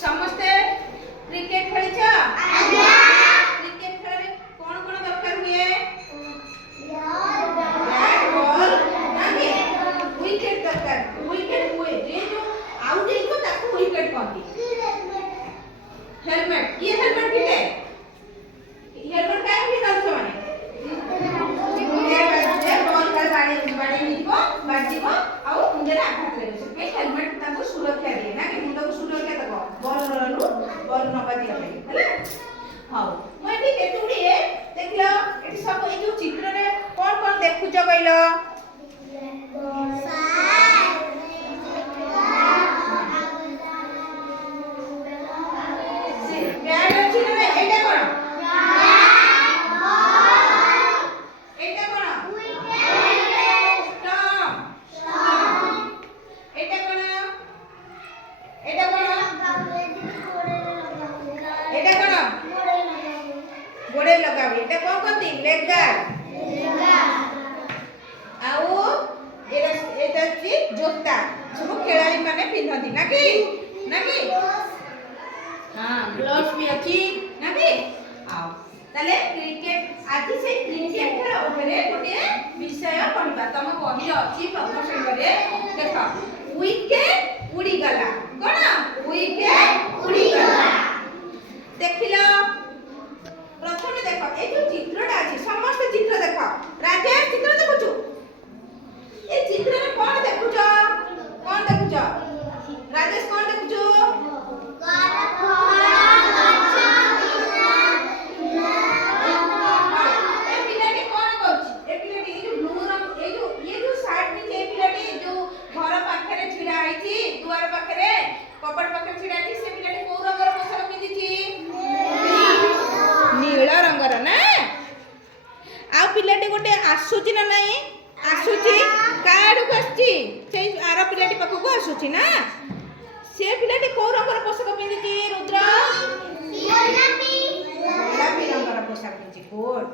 समस्ते क्रिकेट खेली छ आज्ञा क्रिकेट खेले कोन कोन दरकार हुए बैट बॉल नाके विकेट दरकार विकेट हुए जे जो आउट हेको ताको विकेट कहती हेलमेट ये हेलमेट किले हेलमेट काहे कि दस माने बॉल का बाड़ी बाड़ी निको बाजीबो आउ मुंडे आघात लेबे से हेलमेट ताको सुरक्षा दिए ना कि मुंडा को सुरक्षा दबो बॉल न बाजिया हेला हां मैं एठी केतुडी देखलो एठी सब ए जो चित्र रे कोन कोन देखु छ कइलो बैट अछि ना एटा कोन एटा कोन स्टम्प एटा कोन एटा कोन एटा कोन गोड़े लगावे एटा कोन कोन लेग गार्ड आउ एटा छी जोता सब खेलाड़ी माने पिनहती ना कि हां ग्लोव्स भी अछि ना कि आउ तले क्रिकेट आजि से क्रिकेट खेल उपरे गोटे विषय पढिबा तम बही अछि प्रथम श्रेणी रे देखा विकेट उड़ी गला कोन विकेट उड़ी गला देखिलो प्रथम देखो ए जो चित्रटा अछि समस्त चित्र देखो राजेश चित्र देखुछु ए चित्र रे कोन देखुछो राजेश कोन देखुछु ए पिलाटी कोन कहछि ए पिलाटी ए जो ब्लू रंग ए जो ये जो शर्ट में ए पिलाटी जो घर पाखरे छिड़ा आइछि दुआर पाखरे कपड़ पाखरे छिड़ा आइछि से पिलाटी को रंगर पोशाक पिंदिछि नीला रंगर ना आ पिलाटी गोटे आसुची ना नाही आसुची काडू आसची से आरो पिलाटी पाखु को आसुची ना से पिलाटी को रंगर पोशाक पिंदिछि रुद्र गोलापी रंगर पोशाक पिंदिछि गुड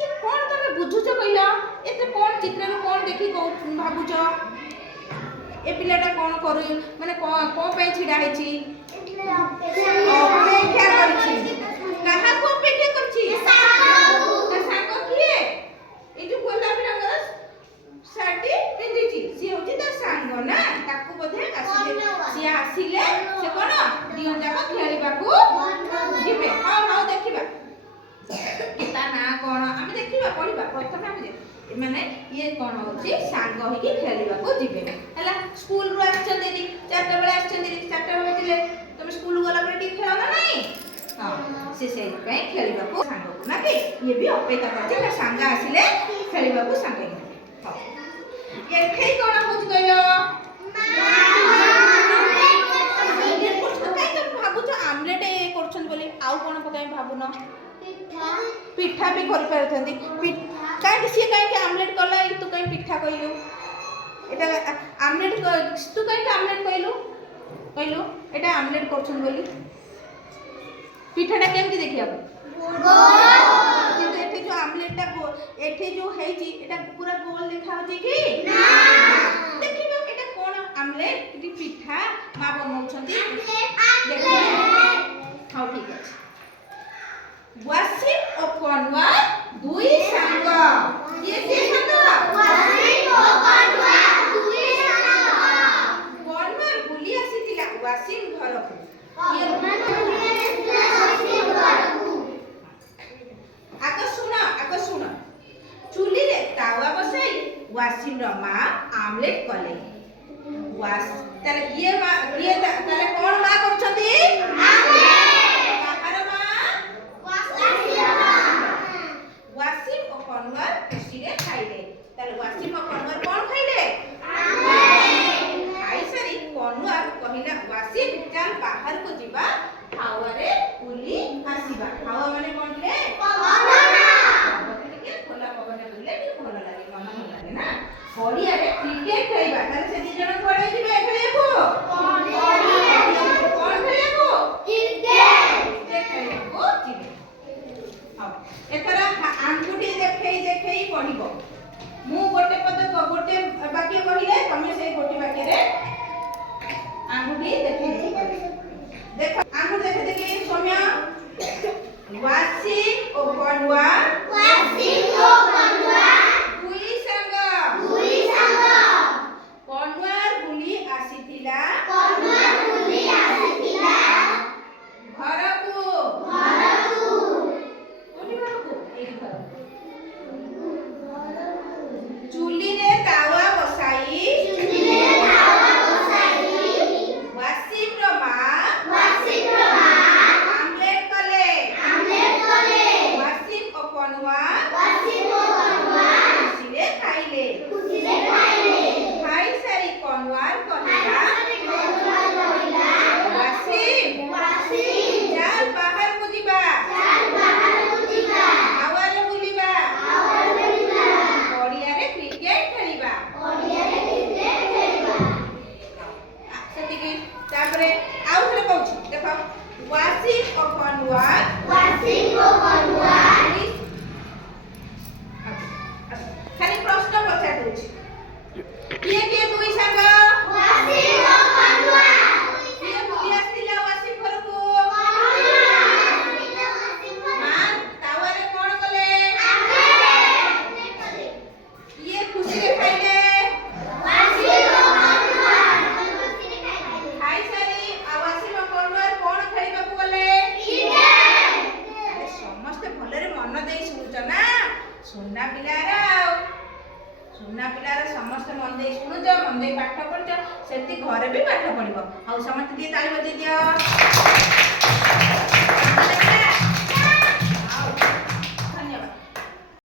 ए कोन तमे बुझुछ कइला एते कोन चित्र नु कोन देखि को भाबुछ ए पिलाटा कोन करू माने को पे छिड़ा हैछि अपेक्षा करछि कहा को अपेक्षा करछि साग किए ए जो गोलापी रंगर साडी पिंदिछि सी होछि त सांग ना ताकू बोधे आसी सी आसीले से कोन दियो जाका खेलिबा को जिबे हां देखिबा ता ना कोन हम देखिबा पढिबा प्रथम हम माने ये कोन होछि सांग होई खेलिबा को जिबे हला स्कूल रो आछंदी 4टा बेला आछंदी 4टा बजिले तुम स्कूल गला पर टी खेला ना नहीं हां से पे खेलिबा को सांग को ना कि ये भी अपेक्षा करछि ना सांग आसीले खेलिबा को सांग हां ये फेई कोन होछ गयो आमलेट करछन बोली आउ कोन पकाई भाबुनो पिठा भी कर परथंदी काहे से काहे आमलेट करला तू काहे पिठा कइलु एटा आमलेट तू काहे आमलेट कइलु एटा आमलेट करछन बोली पिठाटा केमति देखिया किंतु एठी जो आमलेटटा एठी जो हेची एटा पूरा गोल देखा होची कि ना देखिबो एटा कोन आमलेट एठी पिठा मा बनौछंती देखो हां ठीक अछि वासिम और कनवा दुई संग ये से संग वासिम और कनवा दुई संग कनवा बुली आसीतिला वासिम घर को ये वासिम घर को आको सुना चूली रे तावा बसाई वासिम रो मां आमलेट कले वास तले ये तले कोन मां करछंती आमलेट वासिम और कनवर खुशी रे खाइले ताले वासिम और कनवर कोन खाइले खाई सारी कनवर कहिला वासिम चल बाहर को जिबा हावा रे बुली आसीबा हावा माने कोन रे पवन के खोला पवन बुले कि भलो लागे मन लागे ना पड़िया रे क्रिकेट खेलबा ताले से जण पड़े जिबे खेलिबो कोन खेलिबो क्रिकेट खेलिबो जिबे हां एकरा आंगुठी देखै पढिबो मु गोटे पद गोटे वाक्य कहिले तमे से गोटे वाक्य रे आंगुठी देखै देखो आंगुर देखे देखिए सौम्या वासिक ओ पनुआ दुई संग पनुआर बुली आसीथिला घरकू कोनी घरकू एई घरकू चुली रे तावा बसाई वासिक रो मां आमलेट कले वासिक ओ पनुआ खुशीरे खाइले खाई सारी पनुआर कहिला वासिक चाल बाहर को जिबा हावारे बुलिबा पड़ियारे क्रिकेट खेलिबा सेतिकी तापरे आउ थरे कहूची देखो वासिक ओ पनुआ खाली प्रश्न पचार दूची किए किए दुई संग किए बुली आस्तिला वासिक घरकू मां तावारे कोण कले किए खुशी रे खाइले खाई सारी आवासी रो कोणवार कोण खेलिबा को गले अरे समस्त भलरे मन देई सुनुच ना सुना पिलार समस्त मन देई सुनुच मन देई पाठ पढुच सेति घरे भी पाठ पढिबो आ समस्त दी ताली बजै दियो।